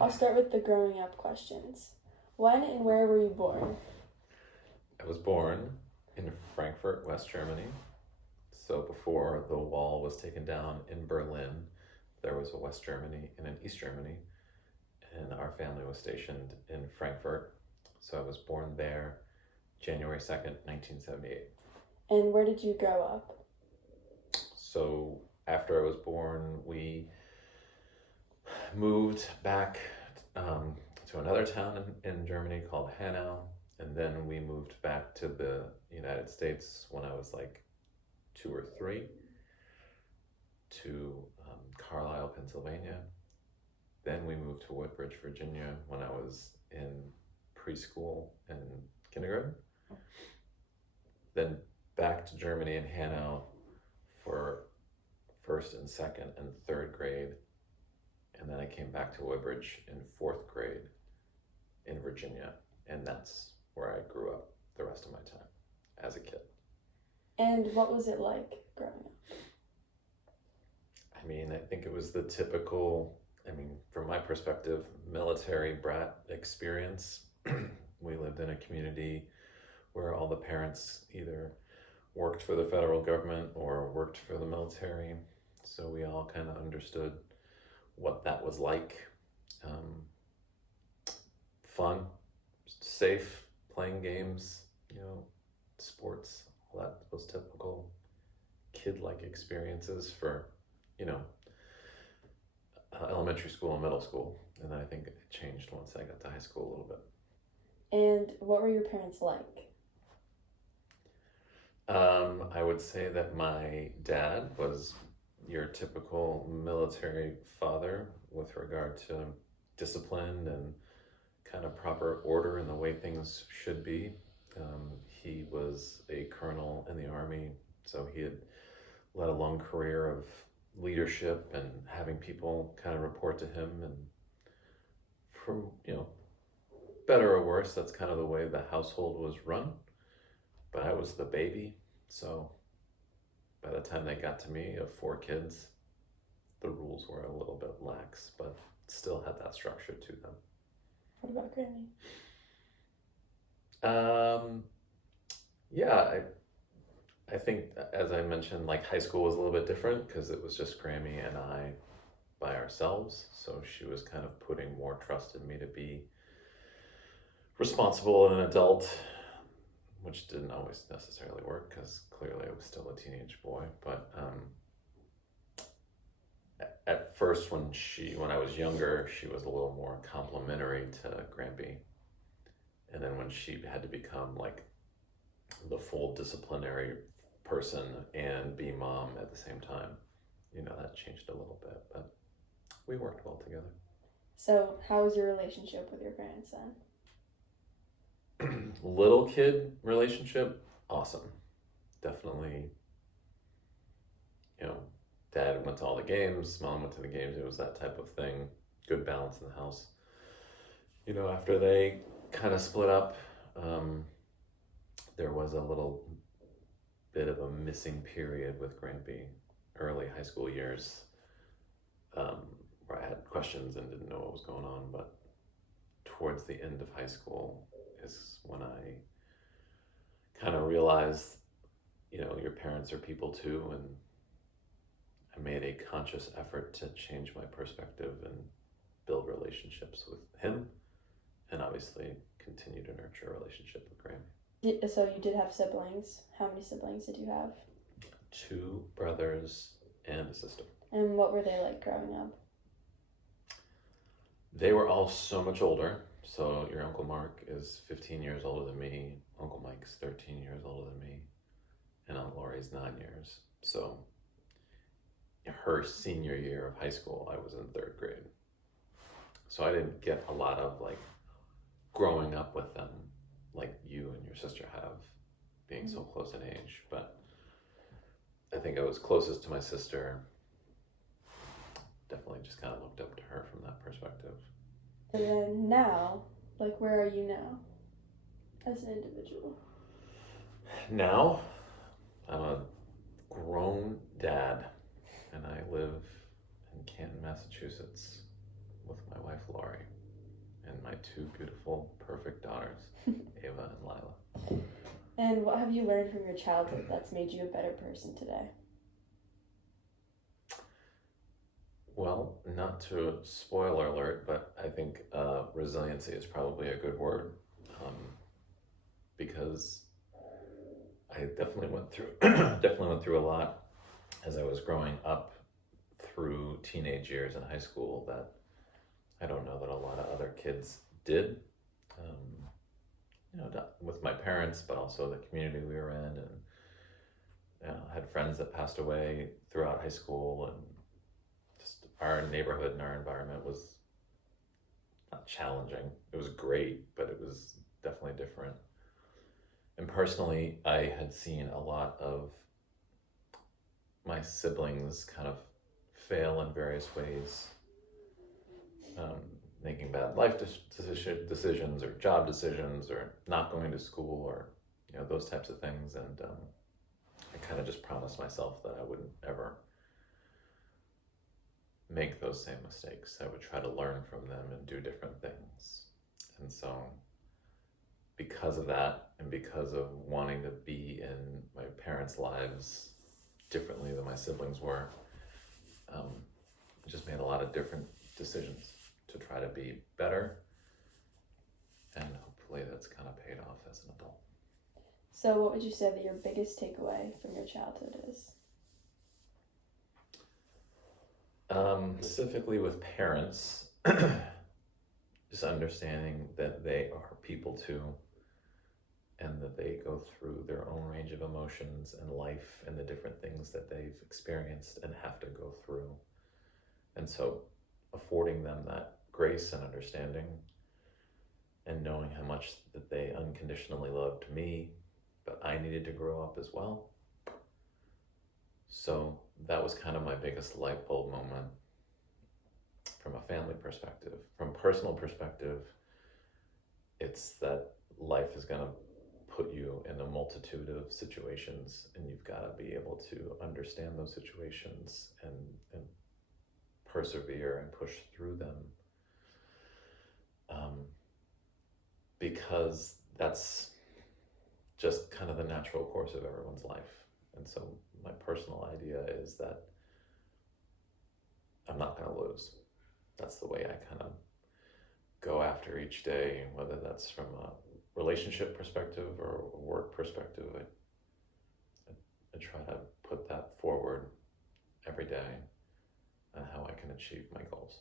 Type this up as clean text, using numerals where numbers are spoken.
I'll start with the growing up questions. When and where were you born? I was born in Frankfurt, West Germany. So before the wall was taken down in Berlin, there was a West Germany and an East Germany, and our family was stationed in Frankfurt. So I was born there January 2nd, 1978. And where did you grow up? So after I was born, we moved back to another town in Germany called Hanau, and then we moved back to the United States when I was like 2 or 3 to Carlisle, Pennsylvania. Then we moved to Woodbridge, Virginia when I was in preschool and kindergarten. Then back to Germany and Hanau for first and second and third grade. And then I came back to Woodbridge in fourth grade in Virginia. And that's where I grew up the rest of my time as a kid. And what was it like growing up? I mean, I think it was the typical, from my perspective, military brat experience. We lived in a community where all the parents either worked for the federal government or worked for the military. So we all kind of understood what that was like. Fun, safe, playing games, sports, all that, those typical kid-like experiences for, elementary school and middle school. And then I think it changed once I got to high school a little bit. And what were your parents like? I would say that my dad was your typical military father with regard to discipline and kind of proper order and the way things should be. He was a colonel in the Army, so he had led a long career of leadership and having people kind of report to him. And from, better or worse, that's kind of the way the household was run. But I was the baby, so by the time they got to me, of 4 kids, the rules were a little bit lax, but still had that structure to them. What about Granny? Yeah, I think, as I mentioned, like high school was a little bit different because it was just Grammy and I by ourselves. So she was kind of putting more trust in me to be responsible and an adult, which didn't always necessarily work because clearly I was still a teenage boy. But at first, when I was younger, she was a little more complimentary to Grampy. And then when she had to become like the full disciplinary person and be mom at the same time, that changed a little bit, but we worked well together. So how was your relationship with your grandson? Little kid relationship, awesome. Definitely, dad went to all the games, mom went to the games. It was that type of thing. Good balance in the house. After they kind of split up, there was a little bit of a missing period with Grampy, early high school years, where I had questions and didn't know what was going on. But towards the end of high school is when I kind of realized, your parents are people too, and I made a conscious effort to change my perspective and build relationships with him, and obviously continue to nurture a relationship with Grammy. So you did have siblings. How many siblings did you have? 2 brothers and a sister. And what were they like growing up? They were all so much older. So your Uncle Mark is 15 years older than me. Uncle Mike's 13 years older than me. And Aunt Lori's 9 years. So her senior year of high school, I was in 3rd grade. So I didn't get a lot of like growing up with them like you and your sister have, being so close in age. But I think I was closest to my sister. Definitely just kind of looked up to her from that perspective. And then now, like, where are you now as an individual? Now, I'm a grown dad, and I live in Canton, Massachusetts with my wife, Laurie. two beautiful, perfect daughters, Ava and Lila. And what have you learned from your childhood that's made you a better person today? Well, not to spoiler alert, but I think resiliency is probably a good word, because I definitely went through a lot as I was growing up through teenage years in high school that I don't know that a lot of other kids did. With my parents, but also the community we were in, and I had friends that passed away throughout high school, and just our neighborhood and our environment was not challenging. It was great, but it was definitely different. And personally, I had seen a lot of my siblings kind of fail in various ways, making bad life decisions or job decisions or not going to school or those types of things. And I kind of just promised myself that I wouldn't ever make those same mistakes. I would try to learn from them and do different things. And so because of that, and because of wanting to be in my parents' lives differently than my siblings were, I just made a lot of different decisions to try to be better, and hopefully that's kind of paid off as an adult. So what would you say that your biggest takeaway from your childhood is? Specifically with parents, just understanding that they are people too, and that they go through their own range of emotions and life and the different things that they've experienced and have to go through. And so affording them that grace and understanding, and knowing how much that they unconditionally loved me, but I needed to grow up as well. So that was kind of my biggest light bulb moment from a family perspective. From personal perspective, it's that life is going to put you in a multitude of situations, and you've got to be able to understand those situations and persevere and push through them, because that's just kind of the natural course of everyone's life. And so my personal idea is that I'm not going to lose. That's the way I kind of go after each day, whether that's from a relationship perspective or a work perspective. I try to put that forward every day and how I can achieve my goals.